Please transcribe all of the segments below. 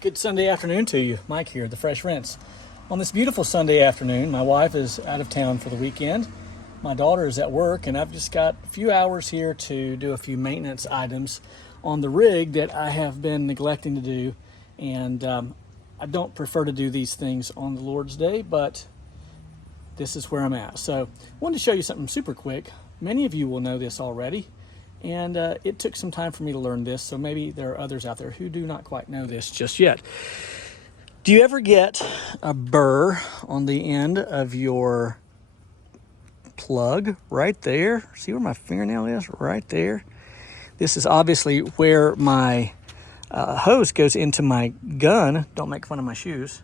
Good Sunday afternoon to you. Mike here, the Fresh Rinse. On this beautiful Sunday afternoon, my wife is out of town for the weekend. My daughter is at work, and I've just got a few hours here to do a few maintenance items on the rig that I have been neglecting to do. And I don't prefer to do these things on the Lord's Day, but this is where I'm at. So I wanted to show you something super quick. Many of you will know this already. And it took some time for me to learn this, so maybe there are others out there who do not quite know this just yet. Do you ever get a burr on the end of your plug right there? See where my fingernail is? Right there. This is obviously where my hose goes into my gun. Don't make fun of my shoes.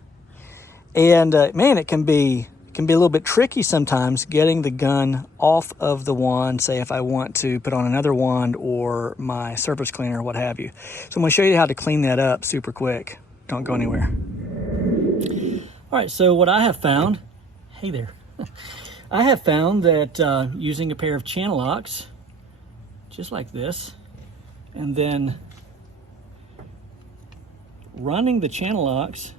And man, it can be a little bit tricky sometimes getting the gun off of the wand, say if I want to put on another wand or my surface cleaner or what have you. So I'm going to show you how to clean that up super quick. Don't go anywhere. All right, so what I have found, hey there, I have found that using a pair of channel locks, just like this, and then running the channel locks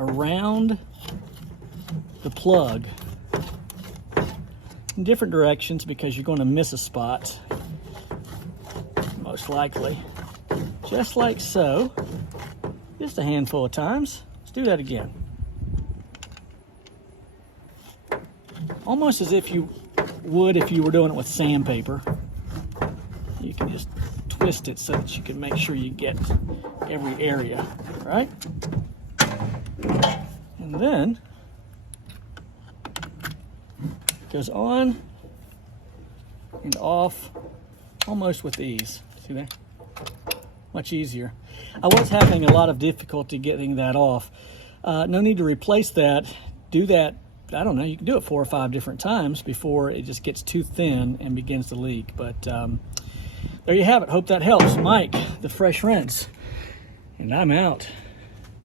around the plug in different directions, because you're going to miss a spot most likely, just like so, just a handful of times. Let's do that again, almost as if you would if you were doing it with sandpaper. You can just twist it so that you can make sure you get every area right, and then goes on and off almost with ease. See there? Much easier. I was having a lot of difficulty getting that off. No need to replace that. Do that, I don't know, you can do it 4 or 5 different times before it just gets too thin and begins to leak. But there you have it. Hope that helps. Mike, the Fresh Rinse, and I'm out.